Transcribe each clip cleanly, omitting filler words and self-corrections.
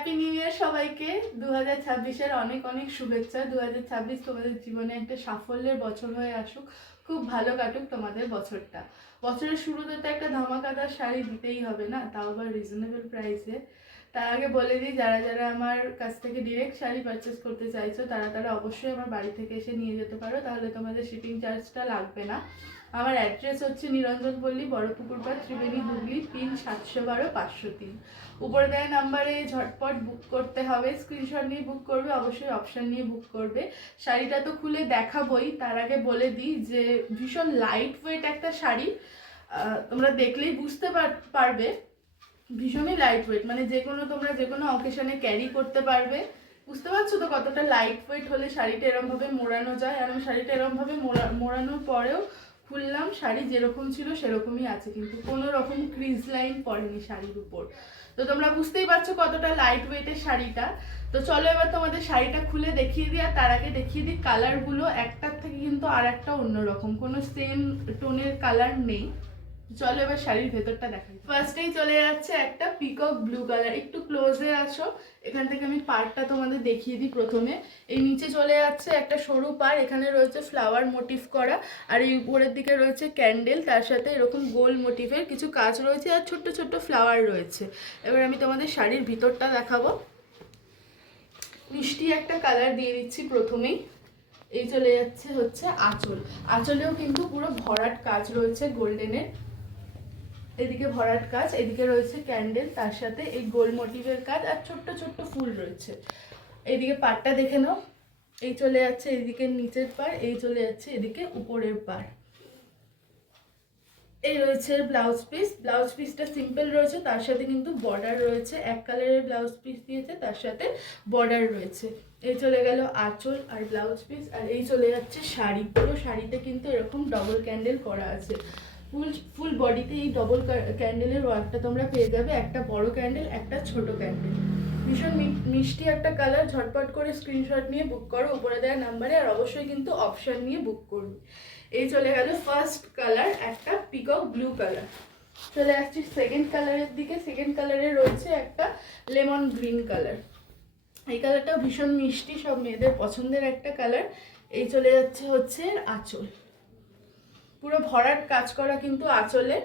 Happy new year সবাইকে। 2026-এর অনেক অনেক শুভেচ্ছা। 2026 তোমাদের জীবনে একটা সাফল্যের বছর হয়ে আসুক, খুব ভালো কাটুক তোমাদের বছরটা। বছরের শুরুতে তো একটা ধামাকাদার শাড়ি দিতেই হবে না, তাও আবার রিজনেবল প্রাইসে। তার আগে বলে দিই, যারা যারা আমার কাছ থেকে ডিরেক্ট শাড়ি পারচেস করতে চাইছো তারা তারা অবশ্যই আমার বাড়ি থেকে এসে নিয়ে যেতে পারো, তাহলে তোমাদের শিপিং চার্জটা লাগবে না। আমার অ্যাড্রেস হচ্ছে নিরঞ্জনপল্লী, বড়পুকুরপাড়, ত্রিবেণী, হুগলি, পিন 712-503। উপরে দেওয়া নাম্বারে ঝটপট বুক করতে হবে। স্ক্রিনশট নিয়ে বুক করবে, অবশ্যই অপশান নিয়ে বুক করবে। শাড়িটা তো খুলে দেখাবোই, তার আগে বলে দিই যে ভীষণ লাইট ওয়েট একটা শাড়ি, তোমরা দেখলেই বুঝতে পারবে ভীষণই লাইট ওয়েট, মানে তোমরা যে কোনো অকেশনে ক্যারি করতে পারবে। বুঝতে পারছো তো কতটা লাইট ওয়েট হলে শাড়িটা এরমভাবে মোড়ানো যায়। আর আমি শাড়িটা এরমভাবে মোড়ানোর পরেও খুললাম, শাড়ি যেরকম ছিল সেরকমই আছে, কিন্তু কোনো রকম ক্রিজ লাইন পড়েনি শাড়ির উপর। তো তোমরা বুঝতেই পারছো কতটা লাইট ওয়েটের শাড়িটা। তো চলো এবার তোমাদের শাড়িটা খুলে দেখিয়ে দিই। আর তার আগে দেখিয়ে দিই কালারগুলো একটার থেকে কিন্তু আর একটা অন্যরকম, কোনো সেম টোনের কালার নেই। চলো এবার শাড়ির ভেতরটা দেখাই। ফার্স্টেই চলে যাচ্ছে একটা পিকক ব্লু কালার। একটু ক্লোজে আসো, এখান থেকে আমি পাড়টা তোমাদের দেখিয়ে দিই। প্রথমে এই নিচে চলে যাচ্ছে একটা সরু পাড়, এখানে রয়েছে ফ্লাওয়ার মোটিভ করা, আর এই উপরের দিকে রয়েছে ক্যান্ডেল, তার সাথে এরকম গোল মোটিভের কিছু কাজ রয়েছে আর ছোট্ট ছোট্ট ফ্লাওয়ার রয়েছে। এবার আমি তোমাদের শাড়ির ভিতরটা দেখাবো। মিষ্টি একটা কালার দিয়ে দিচ্ছি প্রথমেই। এই চলে যাচ্ছে হচ্ছে আঁচল। আঁচলেও কিন্তু পুরো ভরাট কাজ রয়েছে গোল্ডেনের, এদিকে ভরাট কাজ, এদিকে রয়েছে ক্যান্ডেল, তার সাথে এই গোল মোটিভের কাজ আর ছোট্ট ছোট্ট ফুল রয়েছে। এইদিকে পাড়টা দেখে নাও, এই চলে যাচ্ছে এদিকে নিচের পাড়, এই চলে যাচ্ছে এদিকে উপরের পাড়। এই রয়েছে ব্লাউজ পিস। ব্লাউজ পিসটা সিম্পল রয়েছে, তার সাথে কিন্তু বর্ডার রয়েছে, এক কালারের ব্লাউজ পিস দিয়েছে, তার সাথে বর্ডার রয়েছে। এই চলে গেল আঁচল আর ব্লাউজ পিস, আর এই চলে যাচ্ছে শাড়ি। পুরো শাড়িতে কিন্তু এরকম ডবল ক্যান্ডেল করা আছে। ফুল বডিতে এই ডবল ক্যান্ডেলের ওয়ার্কটা তোমরা পেয়ে যাবে, একটা বড় ক্যান্ডেল, একটা ছোট ক্যান্ডেল। ভীষণ মিষ্টি একটা কালার। ঝটপট করে স্ক্রিনশট নিয়ে বুক করো উপরে দেওয়া নাম্বারে, আর অবশ্যই কিন্তু অপশান নিয়ে বুক করবে। এই চলে গেল ফার্স্ট কালার, একটা পিকক ব্লু কালার। চলে আসছি সেকেন্ড কালারের দিকে। সেকেন্ড কালারে রয়েছে একটা লেমন গ্রিন কালার। এই কালারটাও ভীষণ মিষ্টি, সব মেয়েদের পছন্দের একটা কালার। এই চলে যাচ্ছে হচ্ছে আঁচল, পুরো ভরাট কাজ করা কিন্তু আঁচলে।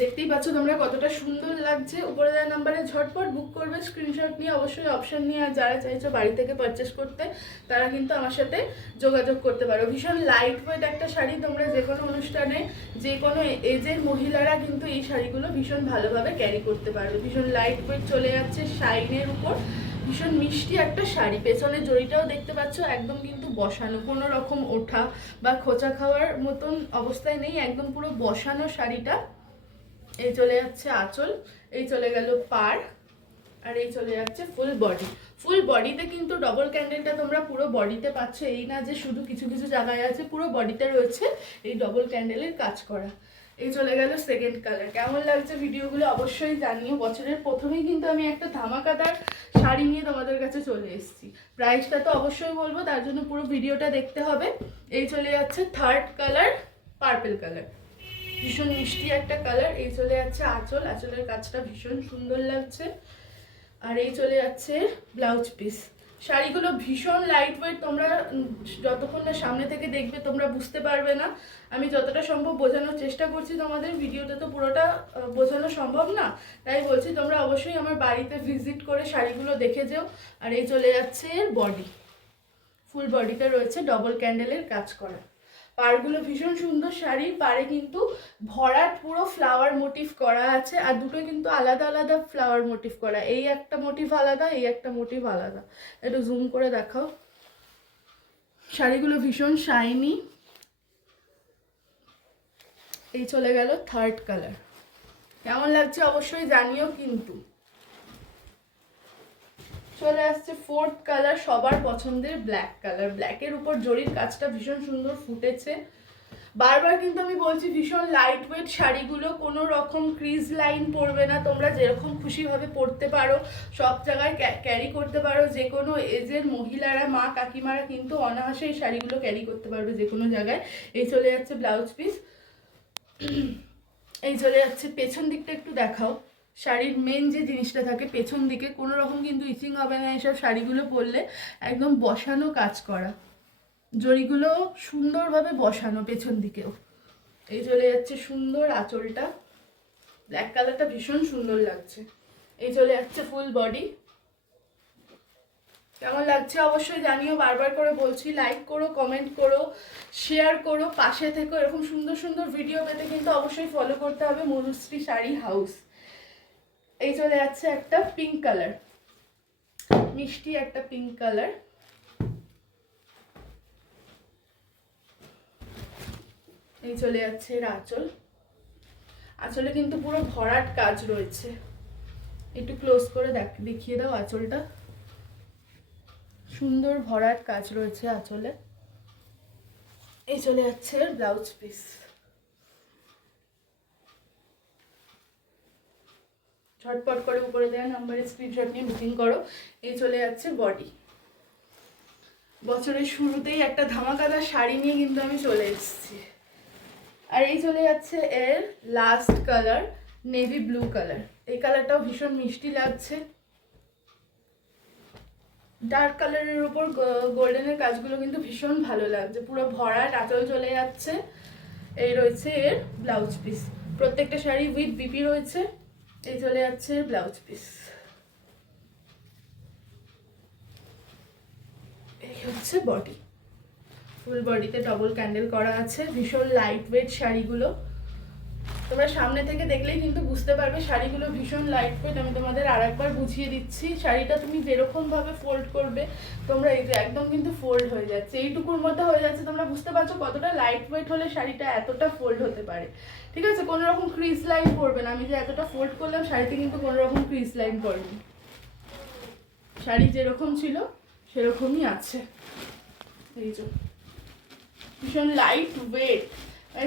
দেখতেই পাচ্ছ তোমরা কতটা সুন্দর লাগছে। উপরে দেওয়া নাম্বারে ঝটপট বুক করবে স্ক্রিনশট নিয়ে, অবশ্যই অপশন নিয়ে। আর যারা চাইছো বাড়ি থেকে পারচেস করতে তারা কিন্তু আমার সাথে যোগাযোগ করতে পারো। ভীষণ লাইট ওয়েট একটা শাড়ি, তোমরা যে কোনো অনুষ্ঠানে যে কোনো এজের মহিলারা কিন্তু এই শাড়িগুলো ভীষণ ভালোভাবে ক্যারি করতে পারবে। ভীষণ লাইট ওয়েট চলে যাচ্ছে শাইনের উপর, ভীষণ মিষ্টি একটা শাড়ি। পেছনের জড়িটাও দেখতে পাচ্ছ একদম কিন্তু বসানো, কোনো রকম ওঠা বা খোঁচা খাওয়ার মতন অবস্থায় নেই, একদম পুরো বসানো শাড়িটা। এই চলে যাচ্ছে আঁচল, এই চলে গেল পাড়, আর এই চলে যাচ্ছে ফুল বডি। ফুল বডিতে কিন্তু ডবল ক্যান্ডেলটা তোমরা পুরো বডিতে পাচ্ছ, এই না যে শুধু কিছু কিছু জায়গায় আছে, পুরো বডিতে রয়েছে এই ডবল ক্যান্ডেলের কাজ করা। এই চলে গেল সেকেন্ড কালার। কেমন লাগছে ভিডিওগুলো অবশ্যই জানিও। বছরের প্রথমেই কিন্তু আমি একটা ধামাকাদার শাড়ি নিয়ে তোমাদের কাছে চলে এসেছি। প্রাইসটা তো অবশ্যই বলবো, তার জন্য পুরো ভিডিওটা দেখতে হবে। এই চলে যাচ্ছে থার্ড কালার, পার্পল কালার। ভীষণ মিষ্টি একটা কালার। এই চলে যাচ্ছে আঁচল, আঁচলের কাজটা ভীষণ সুন্দর লাগছে। আর এই চলে যাচ্ছে ব্লাউজ পিস। শাড়িগুলো ভীষণ লাইট ওয়েট, তোমরা যতক্ষণ না সামনে থেকে দেখবে তোমরা বুঝতে পারবে না। আমি যতটা সম্ভব বোঝানোর চেষ্টা করছি তোমাদের, ভিডিওতে তো পুরোটা বোঝানো সম্ভব না, তাই বলছি তোমরা অবশ্যই আমার বাড়িতে ভিজিট করে শাড়িগুলো দেখে যেও। আর এই চলে যাচ্ছে বডি, ফুল বডিতে রয়েছে ডবল ক্যান্ডেলের কাজ করা। পাড়গুলো ভীষণ সুন্দর। শাড়ির পাড়ে কিন্তু ভরাট পুরো ফ্লাওয়ার মোটিভ করা আছে, আর দুটো কিন্তু আলাদা আলাদা ফ্লাওয়ার মোটিভ করা। এই একটা মোটিভ আলাদা, এই একটা মোটিভ আলাদা। একটু জুম করে দেখাও। শাড়িগুলো ভীষণ শাইনি। এই চলে গেল থার্ড কালার। কেমন লাগছে অবশ্যই জানিও কিন্তু। চলে আসছে ফোর্থ কালার, সবার পছন্দের ব্ল্যাক কালার। ব্ল্যাকের উপর জরির কাজটা ভীষণ সুন্দর ফুটেছে। বারবার কিন্তু আমি বলছি ভীষণ লাইট ওয়েট শাড়িগুলো, কোনো রকম ক্রিজ লাইন পরবে না, তোমরা যেরকম খুশিভাবে পরতে পারো, সব জায়গায় ক্যারি করতে পারো। যে কোনো এজের মহিলারা, মা কাকিমারা কিন্তু অনায়াসে এই শাড়িগুলো ক্যারি করতে পারবে যে কোনো জায়গায়। এই চলে যাচ্ছে ব্লাউজ পিস। এই চলে যাচ্ছে পেছন দিকটা, একটু দেখাও। শাড়ির মেন যে জিনিসটা থাকে পেছন দিকে, কোনো রকম কিন্তু ইচিং হবে না এসব শাড়িগুলো পরলে। একদম বসানো কাজ করা, জড়িগুলো সুন্দরভাবে বসানো পেছন দিকেও। এই চলে যাচ্ছে সুন্দর আঁচলটা, ব্ল্যাক কালারটা ভীষণ সুন্দর লাগছে। এই চলে যাচ্ছে ফুল বডি। কেমন লাগছে অবশ্যই জানিও, বারবার করে বলছি, লাইক করো, কমেন্ট করো, শেয়ার করো, পাশে থেকো। এরকম সুন্দর সুন্দর ভিডিও পেতে কিন্তু অবশ্যই ফলো করতে হবে মনুশ্রী শাড়ি হাউস। এই চলে যাচ্ছে একটা পিঙ্ক কালার, মিষ্টি একটা পিঙ্ক কালার। এই চলে যাচ্ছে এর আঁচল, আঁচলে কিন্তু পুরো ভরাট কাজ রয়েছে। একটু ক্লোজ করে দেখিয়ে দাও আঁচলটা, সুন্দর ভরাট কাজ রয়েছে আঁচলে। এই চলে যাচ্ছে ব্লাউজ পিস, ঝটপট করে উপরে দেওয়া নাম্বারে স্ক্রিনশট নিয়ে বুকিং করো। এই চলে যাচ্ছে বডি। বছরের শুরুতেই একটা ধামাকাদার শাড়ি নিয়ে কিন্তু আমি চলে এসেছি। আর এই চলে যাচ্ছে এর last colour, navy blue colour. এই কালারটাও ভীষণ মিষ্টি লাগছে, ডার্ক কালারের উপর গোল্ডেনের কাজগুলো কিন্তু ভীষণ ভালো লাগছে। পুরো ভরাট আঁচল চলে যাচ্ছে। এই রয়েছে এর ব্লাউজ পিস, প্রত্যেকটা শাড়ি উইথ বিপি রয়েছে। এই চলে যাচ্ছে ব্লাউজ পিস, এই হচ্ছে বডি। ফুল বডিতে ডবল ক্যান্ডেল করা আছে। ভীষণ লাইট ওয়েট শাড়িগুলো, তোমরা সামনে থেকে দেখলেই কিন্তু বুঝতে পারবে শাড়িগুলো ভীষণ লাইট ওয়েট। আমি তোমাদের আর একবার বুঝিয়ে দিচ্ছি, শাড়িটা তুমি যেরকম ভাবে ফোল্ড করবে, তোমরা এই যে একদম কিন্তু ফোল্ড হয়ে যাচ্ছে, এইটুকুর মধ্যে হয়ে যাচ্ছে। তোমরা বুঝতে পারছো কতটা লাইট ওয়েট হলে শাড়িটা এতটা ফোল্ড হতে পারে। ঠিক আছে, কোনো রকম ক্রিজ লাইন পড়বে না। আমি যে এতটা ফোল্ড করলাম, শাড়িতে কিন্তু কোনো রকম ক্রিজ লাইন পড়েনি, শাড়ি যেরকম ছিল সেরকমই আছে। এই যে ভীষণ লাইট ওয়েট,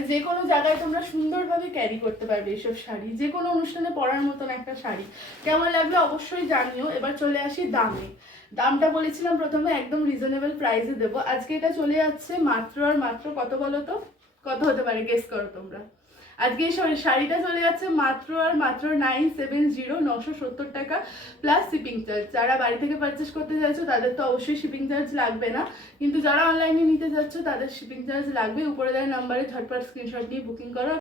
যে কোনো জায়গায় তোমরা সুন্দরভাবে ক্যারি করতে পারবে এইসব শাড়ি, যে কোনো অনুষ্ঠানে পরার মতন একটা শাড়ি। কেমন লাগবে অবশ্যই জানিও। এবার চলে আসি দামে। দামটা বলেছিলাম প্রথমে একদম রিজনেবল প্রাইসে দেবো। আজকে এটা চলে যাচ্ছে মাত্র আর মাত্র কত বলো তো, কত হতে পারে গেস করো তোমরা। আজকে শাড়িটা চলে যাচ্ছে মাত্র আর মাত্র 970 টাকা প্লাস শিপিং চার্জ। যারা বাড়ি থেকে পারচেস করতে চাইছো তাদের তো অবশ্যই শিপিং চার্জ লাগবে না, কিন্তু যারা অনলাইনে নিতে যাচ্ছ তাদের শিপিং চার্জ লাগবে। উপরে দেওয়া নাম্বারে ঝটপট স্ক্রিনশট নিয়ে বুকিং করো।